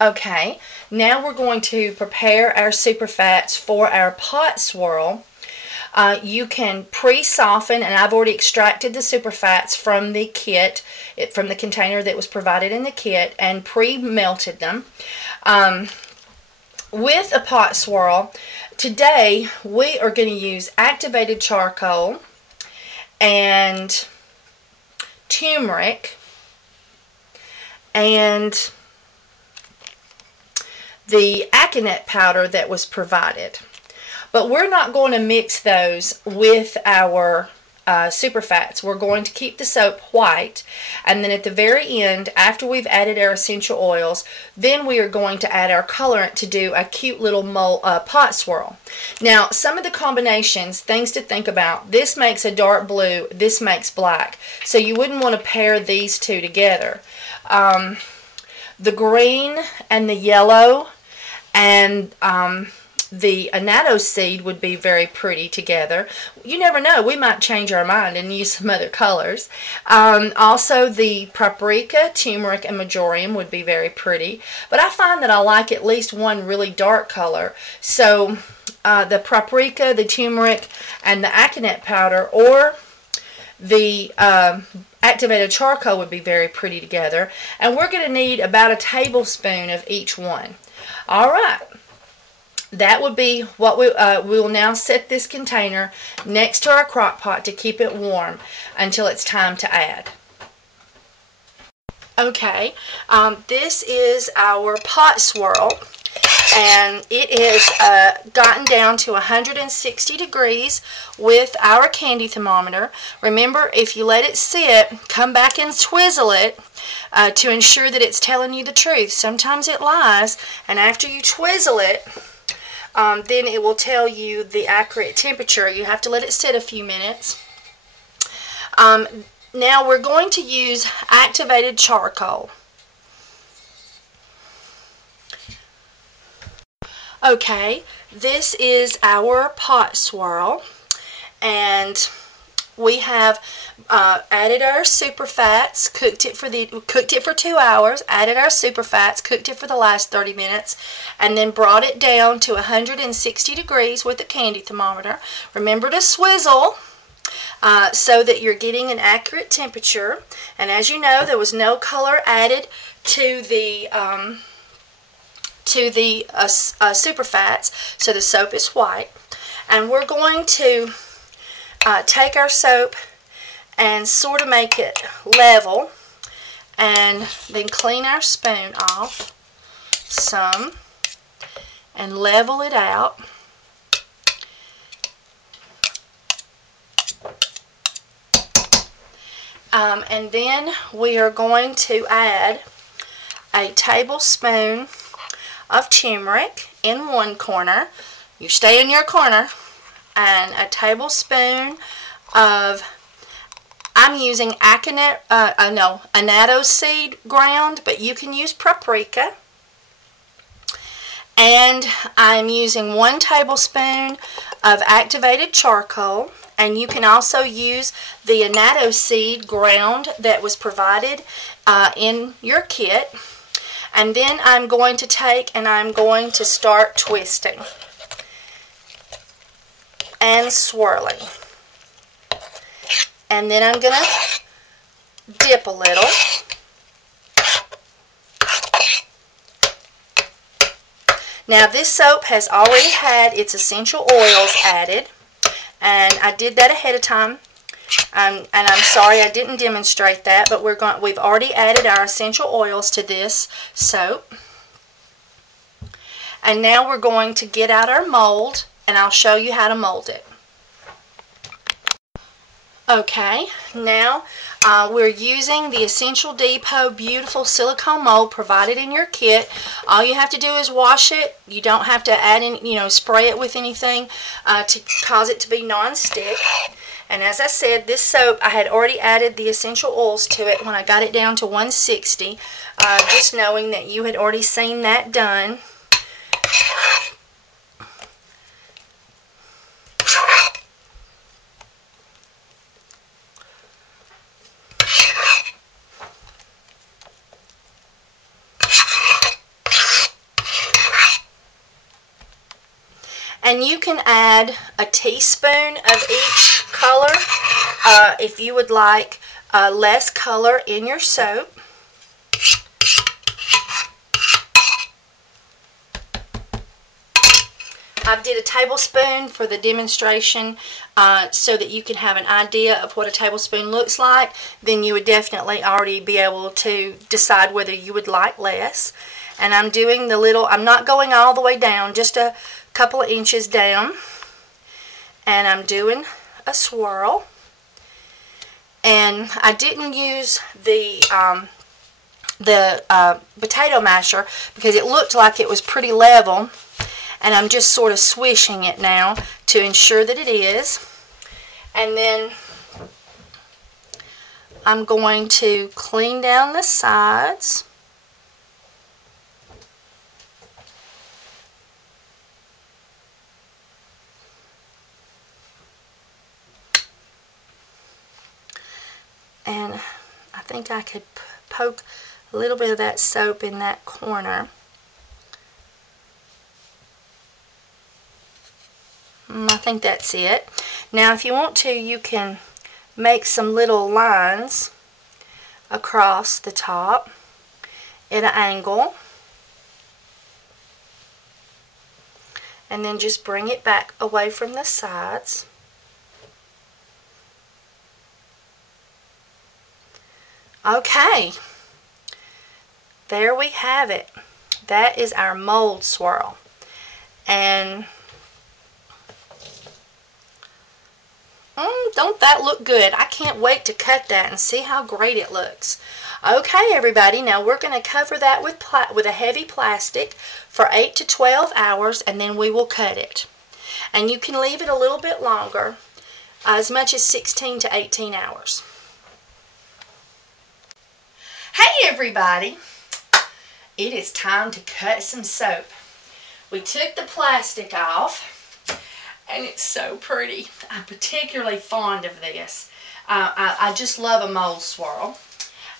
Okay, now we're going to prepare our superfats for our pot swirl. You can pre-soften, and I've already extracted the superfats from the kit, from the container that was provided in the kit, and pre-melted them. With a pot swirl, today we are going to use activated charcoal and turmeric and the aconite powder that was provided. But we're not going to mix those with our superfats. We're going to keep the soap white, and then at the very end, after we've added our essential oils, then we are going to add our colorant to do a cute little pot swirl. Now, some of the combinations, things to think about: this makes a dark blue, this makes black, so you wouldn't want to pair these two together. The green and the yellow and the annatto seed would be very pretty together. You never know, we might change our mind and use some other colors. Also, the paprika, turmeric, and marjoram would be very pretty, but I find that I like at least one really dark color. So the paprika, the turmeric, and the aconite powder, or the activated charcoal would be very pretty together. And we're going to need about a tablespoon of each one. Alright, that would be what we will now set this container next to our crock pot to keep it warm until it's time to add. Okay, this is our pot swirl, and it has gotten down to 160 degrees with our candy thermometer. Remember, if you let it sit, come back and twizzle it to ensure that it's telling you the truth. Sometimes it lies, and after you twizzle it, then it will tell you the accurate temperature. You have to let it sit a few minutes. Now we're going to use activated charcoal. Okay, this is our pot swirl, and we have added our superfats, cooked it for 2 hours, added our superfats, cooked it for the last 30 minutes, and then brought it down to 160 degrees with the candy thermometer. Remember to swizzle so that you're getting an accurate temperature. And as you know, there was no color added to the superfats, so the soap is white. And we're going to take our soap and sort of make it level, and then clean our spoon off some and level it out. And then we are going to add a tablespoon of turmeric in one corner. You stay in your corner. And a tablespoon of, I'm using annatto seed ground, but you can use paprika. And I'm using 1 tablespoon of activated charcoal, and you can also use the annatto seed ground that was provided in your kit. And then I'm going to take and I'm going to start twisting and swirling. And then I'm going to dip a little. Now this soap has already had its essential oils added, and I did that ahead of time. And I'm sorry I didn't demonstrate that, but we've already added our essential oils to this soap. And now we're going to get out our mold, and I'll show you how to mold it. Okay, now we're using the Essential Depot beautiful silicone mold provided in your kit. All you have to do is wash it. You don't have to add any, spray it with anything to cause it to be non-stick. And as I said, this soap, I had already added the essential oils to it when I got it down to 160, just knowing that you had already seen that done. And you can add a teaspoon of each color if you would like less color in your soap. I did a tablespoon for the demonstration so that you can have an idea of what a tablespoon looks like. Then you would definitely already be able to decide whether you would like less. And I'm doing the little, I'm not going all the way down, just a couple of inches down. And I'm doing a swirl. And I didn't use the potato masher because it looked like it was pretty level. And I'm just sort of swishing it now to ensure that it is. And then I'm going to clean down the sides. And I think I could poke a little bit of that soap in that corner. I think that's it. Now if you want to, you can make some little lines across the top at an angle. And then just bring it back away from the sides. Okay. There we have it. That is our mold swirl. And don't that look good? I can't wait to cut that and see how great it looks. Okay, everybody, now we're going to cover that with a heavy plastic for 8 to 12 hours, and then we will cut it. And you can leave it a little bit longer, as much as 16 to 18 hours. Hey, everybody. It is time to cut some soap. We took the plastic off. And it's so pretty. I'm particularly fond of this. I just love a mold swirl.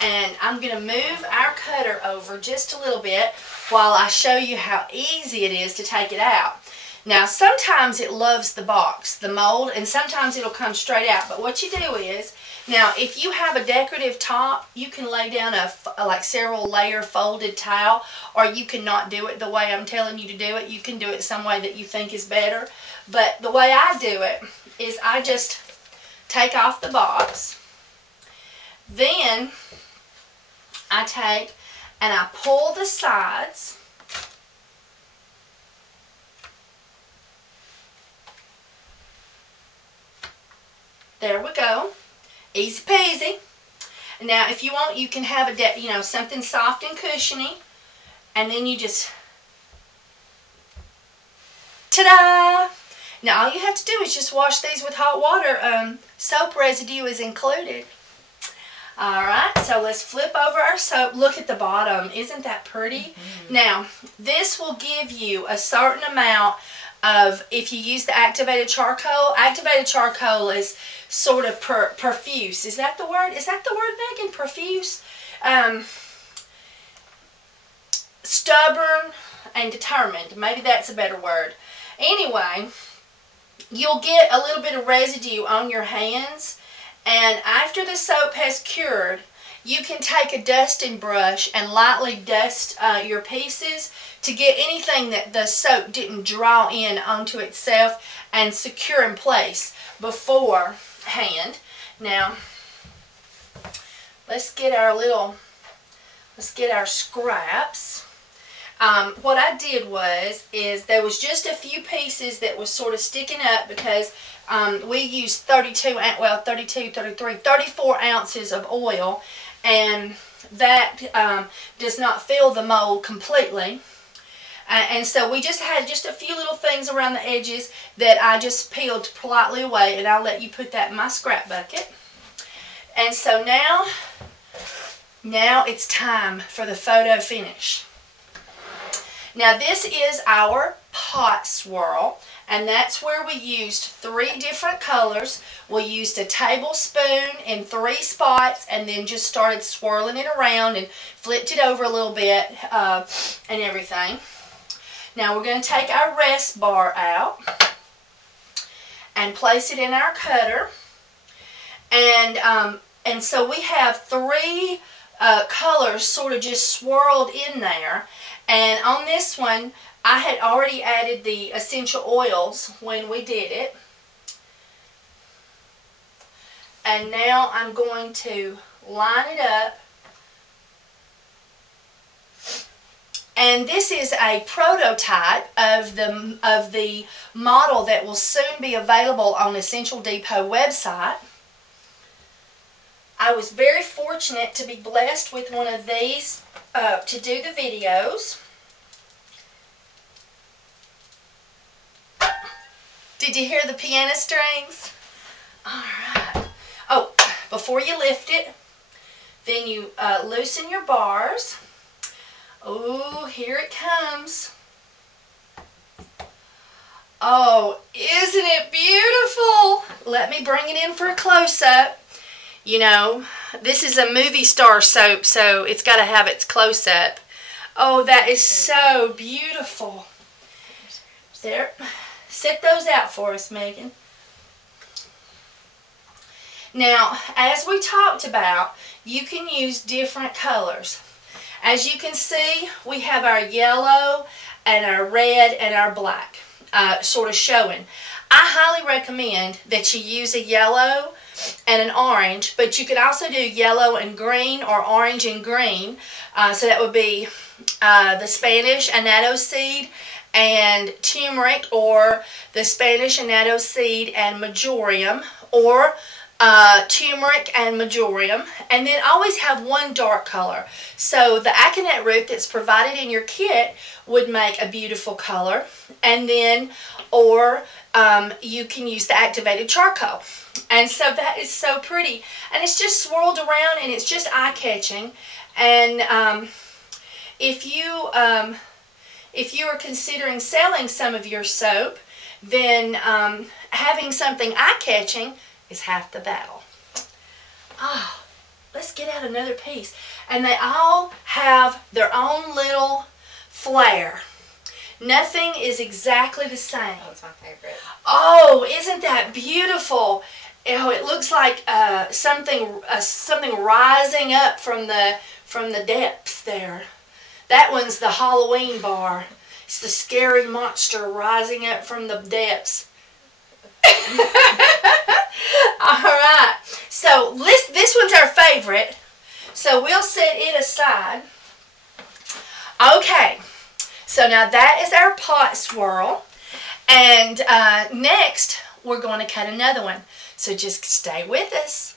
And I'm going to move our cutter over just a little bit while I show you how easy it is to take it out. Now sometimes it loves the box, the mold, and sometimes it'll come straight out. But what you do is, now if you have a decorative top, you can lay down like several layer folded towel, or you can not do it the way I'm telling you to do it. You can do it some way that you think is better. But the way I do it is I just take off the box. Then I take and I pull the sides. There we go. Easy peasy. Now if you want, you can have a something soft and cushiony, and then you just ta-da! Now all you have to do is just wash these with hot water. Soap residue is included. Alright, so let's flip over our soap. Look at the bottom. Isn't that pretty? Mm-hmm. Now, this will give you a certain amount of, if you use the activated charcoal is sort of profuse. Is that the word? Is that the word, Megan? Profuse? Stubborn and determined. Maybe that's a better word. Anyway, you'll get a little bit of residue on your hands, and after the soap has cured, you can take a dusting brush and lightly dust your pieces to get anything that the soap didn't draw in onto itself and secure in place beforehand. Now, let's get our scraps. What I did is there was just a few pieces that was sort of sticking up because we used 34 ounces of oil, and that does not fill the mold completely. And so we just had just a few little things around the edges that I just peeled politely away, and I'll let you put that in my scrap bucket. And so now it's time for the photo finish. Now this is our pot swirl, and that's where we used 3 different colors. We used a tablespoon in 3 spots, and then just started swirling it around and flipped it over a little bit and everything. Now we're going to take our rest bar out and place it in our cutter. And so we have 3 colors sort of just swirled in there. And on this one, I had already added the essential oils when we did it. And now I'm going to line it up. And this is a prototype of the model that will soon be available on Essential Depot website. I was very fortunate to be blessed with one of these to do the videos. Did you hear the piano strings? Alright. Oh, before you lift it, then you loosen your bars. Oh, here it comes. Oh, isn't it beautiful? Let me bring it in for a close-up. You know, this is a movie star soap, so it's got to have its close-up. Oh, that is so beautiful. There. Set those out for us, Megan. Now, as we talked about, you can use different colors. As you can see, we have our yellow and our red and our black sort of showing. I highly recommend that you use a yellow and an orange, but you could also do yellow and green or orange and green. So that would be the Spanish annatto seed and turmeric, or the Spanish annatto seed and majorium, or turmeric and majorium, and then always have one dark color. So the aconite root that's provided in your kit would make a beautiful color, and then or you can use the activated charcoal. And so that is so pretty, and it's just swirled around and it's just eye-catching. And if you are considering selling some of your soap, then having something eye-catching is half the battle. Oh, let's get out another piece. And they all have their own little flair. Nothing is exactly the same. Oh, it's my favorite. Oh, isn't that beautiful? Oh, it looks like something rising up from the depths there. That one's the Halloween bar. It's the scary monster rising up from the depths. Alright, so this one's our favorite, so we'll set it aside. Okay, so now that is our pot swirl, and next we're going to cut another one, so just stay with us.